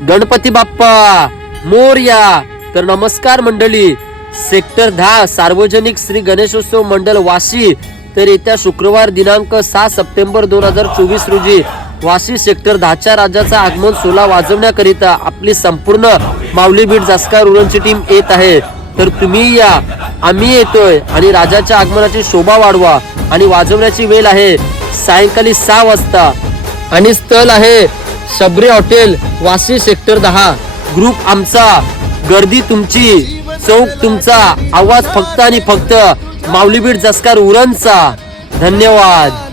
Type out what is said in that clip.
गणपती बाप्पा मोरया. तर नमस्कार मंडळी, सेक्टर 10 सार्वजनिक श्री गणेशोत्सव मंडळ वाशी तर येत्या शुक्रवार दिनांक 6 सप्टेंबर 2024 रोजी वाशी सेक्टर 10च्या राजाचा आगमन सोहळा वाजवण्याकरिता आपली संपूर्ण माऊली बीड जास्कार उरणची टीम येत आहे. तर तुम्ही या, आम्ही येतोय आणि राजाच्या आगमनाची शोभा वाढवा. आणि वाजवण्याची वेळ आहे सायंकाळी 6 वाजता आणि स्थळ आहे Shabari hotel Vashi sector 10. Group आमचा, गर्दी तुमची, चौक तुमचा, आवाज फक्त आणि फक्त माऊली बीड जास्कार उरणचा. धन्यवाद.